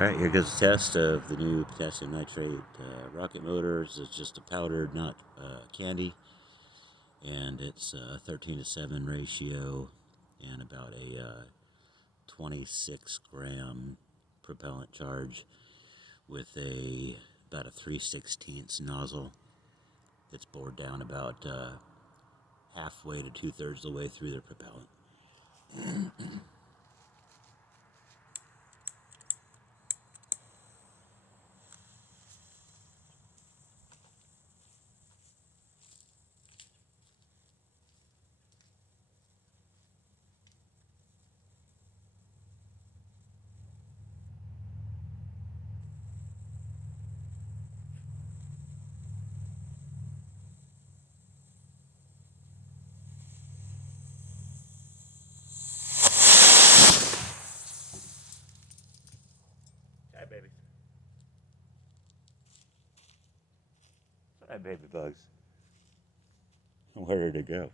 Alright, here goes the test of the new potassium nitrate rocket motors. It's just a powdered, not candy. And it's a 13:7 ratio and about a 26-gram propellant charge with about a 3/16 nozzle that's bored down about halfway to 2/3 of the way through the propellant. Hi, baby. Hi, baby bugs. Where did it go?